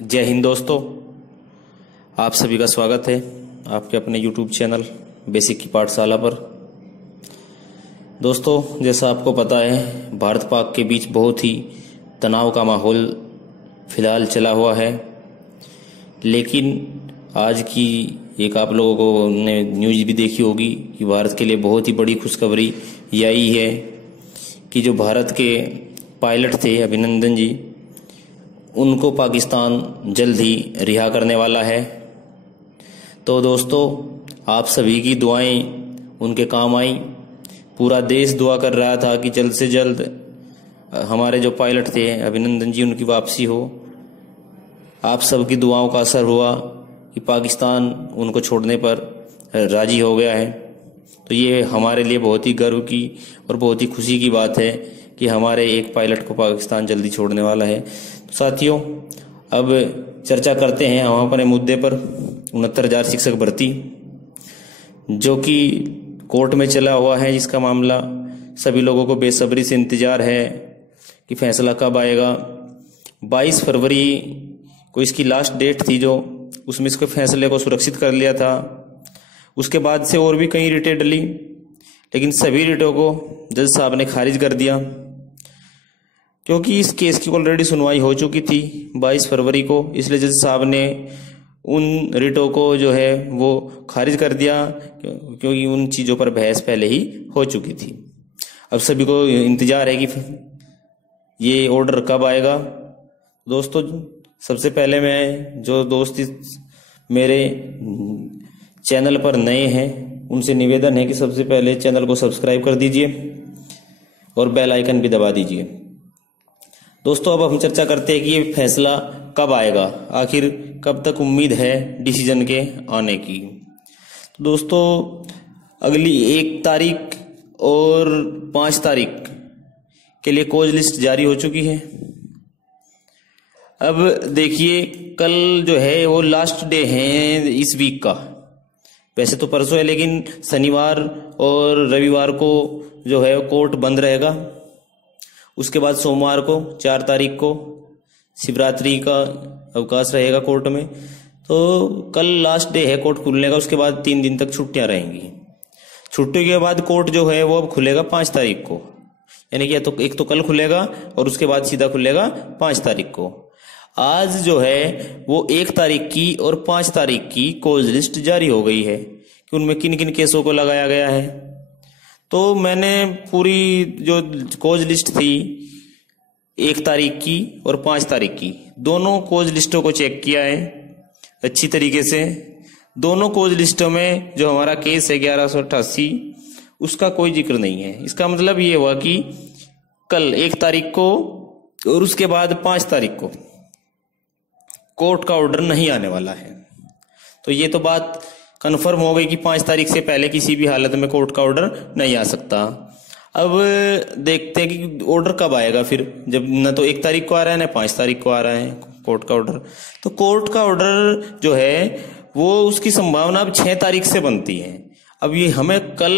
जय हिंद दोस्तों, आप सभी का स्वागत है आपके अपने YouTube चैनल बेसिक की पाठशाला पर। दोस्तों, जैसा आपको पता है, भारत पाक के बीच बहुत ही तनाव का माहौल फिलहाल चला हुआ है। लेकिन आज की एक आप लोगों को ने न्यूज़ भी देखी होगी कि भारत के लिए बहुत ही बड़ी खुशखबरी ये आई है कि जो भारत के पायलट थे अभिनंदन जी, उनको पाकिस्तान जल्द ही रिहा करने वाला है। तो दोस्तों, आप सभी की दुआएं उनके काम आई। पूरा देश दुआ कर रहा था कि जल्द से जल्द हमारे जो पायलट थे अभिनंदन जी, उनकी वापसी हो। आप सबकी दुआओं का असर हुआ कि पाकिस्तान उनको छोड़ने पर राजी हो गया है। तो ये हमारे लिए बहुत ही गर्व की और बहुत ही खुशी की बात है कि हमारे एक पायलट को पाकिस्तान जल्दी छोड़ने वाला है। तो साथियों, अब चर्चा करते हैं हम अपने मुद्दे पर 69,000 शिक्षक भर्ती, जो कि कोर्ट में चला हुआ है। जिसका मामला सभी लोगों को बेसब्री से इंतजार है कि फैसला कब आएगा। 22 फरवरी को इसकी लास्ट डेट थी, जो उसमें इसके फैसले को सुरक्षित कर लिया था। उसके बाद से और भी कई रिटें डली, लेकिन सभी रिटों को जज साहब ने खारिज कर दिया, क्योंकि इस केस की ऑलरेडी सुनवाई हो चुकी थी 22 फरवरी को। इसलिए जज साहब ने उन रिटों को जो है वो खारिज कर दिया, क्योंकि उन चीज़ों पर बहस पहले ही हो चुकी थी। अब सभी को इंतजार है कि ये ऑर्डर कब आएगा। दोस्तों, सबसे पहले मैं जो दोस्त मेरे चैनल पर नए हैं, उनसे निवेदन है कि सबसे पहले चैनल को सब्सक्राइब कर दीजिए और बेल आइकन भी दबा दीजिए। दोस्तों, अब हम चर्चा करते हैं कि ये फैसला कब आएगा, आखिर कब तक उम्मीद है डिसीजन के आने की। तो दोस्तों, अगली 1 तारीख और 5 तारीख के लिए कोज लिस्ट जारी हो चुकी है। अब देखिए, कल जो है वो लास्ट डे है इस वीक का। वैसे तो परसों है, लेकिन शनिवार और रविवार को जो है कोर्ट बंद रहेगा। उसके बाद सोमवार को 4 तारीख को शिवरात्रि का अवकाश रहेगा कोर्ट में। तो कल लास्ट डे है कोर्ट खुलने का। उसके बाद 3 दिन तक छुट्टियां रहेंगी। छुट्टी के बाद कोर्ट जो है वो अब खुलेगा 5 तारीख को, यानी कि तो एक तो कल खुलेगा और उसके बाद सीधा खुलेगा 5 तारीख को। आज जो है वो 1 तारीख की और 5 तारीख की कोज लिस्ट जारी हो गई है कि उनमें किन किन केसों को लगाया गया है। तो मैंने पूरी जो कोज लिस्ट थी 1 तारीख की और 5 तारीख की, दोनों कोज लिस्टों को चेक किया है अच्छी तरीके से। दोनों कोज लिस्टों में जो हमारा केस है 1188, उसका कोई जिक्र नहीं है। इसका मतलब ये हुआ कि कल 1 तारीख को और उसके बाद 5 तारीख को कोर्ट का ऑर्डर नहीं आने वाला है। तो ये तो बात कन्फर्म हो गई कि 5 तारीख से पहले किसी भी हालत में कोर्ट का ऑर्डर नहीं आ सकता। अब देखते हैं कि ऑर्डर कब आएगा फिर, जब न तो 1 तारीख को आ रहा है न 5 तारीख को आ रहा है कोर्ट का ऑर्डर। तो कोर्ट का ऑर्डर जो है वो उसकी संभावना अब 6 तारीख से बनती है। अब ये हमें कल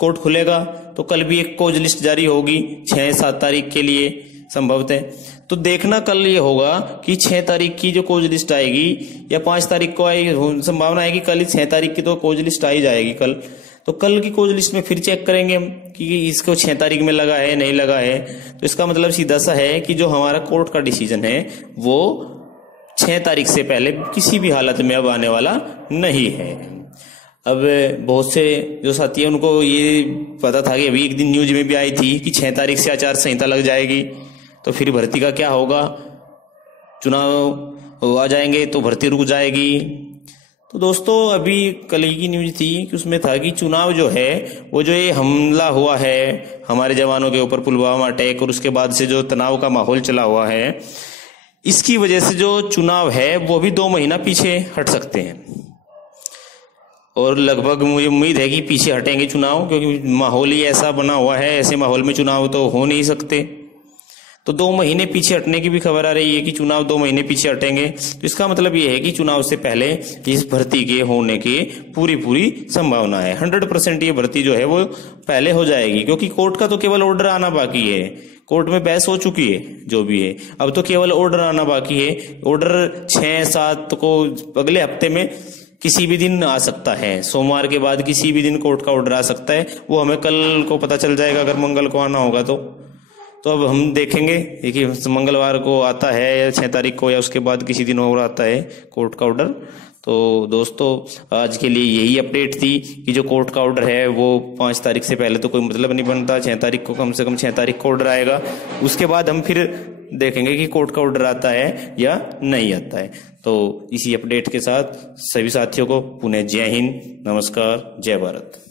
कोर्ट खुलेगा तो कल भी एक कोज लिस्ट जारी होगी 6-7 तारीख के लिए संभवतः। तो देखना कल ये होगा कि 6 तारीख की जो कोज लिस्ट आएगी या 5 तारीख को आएगी। संभावना है कि कल 6 तारीख की तो कोज लिस्ट आ ही जाएगी कल। तो कल की कोज लिस्ट में फिर चेक करेंगे हम कि इसको 6 तारीख में लगा है नहीं लगा है। तो इसका मतलब सीधा सा है कि जो हमारा कोर्ट का डिसीजन है वो 6 तारीख से पहले किसी भी हालत में अब आने वाला नहीं है। अब बहुत से जो साथी हैं उनको ये पता था कि अभी एक दिन न्यूज में भी आई थी कि 6 तारीख से आचार संहिता लग जाएगी, तो फिर भर्ती का क्या होगा, चुनाव आ जाएंगे तो भर्ती रुक जाएगी। तो दोस्तों, अभी कल की न्यूज थी कि उसमें था कि चुनाव जो है वो जो ये हमला हुआ है हमारे जवानों के ऊपर, पुलवामा अटैक, और उसके बाद से जो तनाव का माहौल चला हुआ है, इसकी वजह से जो चुनाव है वो भी 2 महीना पीछे हट सकते हैं। और लगभग मुझे उम्मीद है कि पीछे हटेंगे चुनाव, क्योंकि माहौल ही ऐसा बना हुआ है। ऐसे माहौल में चुनाव तो हो नहीं सकते। तो 2 महीने पीछे हटने की भी खबर आ रही है कि चुनाव 2 महीने पीछे हटेंगे। तो इसका मतलब ये है कि चुनाव से पहले इस भर्ती के होने की पूरी संभावना है। 100% ये भर्ती जो है वो पहले हो जाएगी, क्योंकि कोर्ट का तो केवल ऑर्डर आना बाकी है। कोर्ट में बहस हो चुकी है जो भी है, अब तो केवल ऑर्डर आना बाकी है। ऑर्डर 6-7 को अगले हफ्ते में किसी भी दिन आ सकता है, सोमवार के बाद किसी भी दिन कोर्ट का ऑर्डर आ सकता है। वो हमें कल को पता चल जाएगा अगर मंगल को आना होगा तो अब हम देखेंगे कि मंगलवार को आता है या 6 तारीख को या उसके बाद किसी दिन और आता है कोर्ट का ऑर्डर। तो दोस्तों आज के लिए यही अपडेट थी कि जो कोर्ट का ऑर्डर है वो 5 तारीख से पहले तो कोई मतलब नहीं बनता, 6 तारीख को कम से कम 6 तारीख को ऑर्डर आएगा। उसके बाद हम फिर देखेंगे कि कोर्ट का ऑर्डर आता है या नहीं आता है। तो इसी अपडेट के साथ सभी साथियों को पुनः जय हिंद, नमस्कार, जय भारत।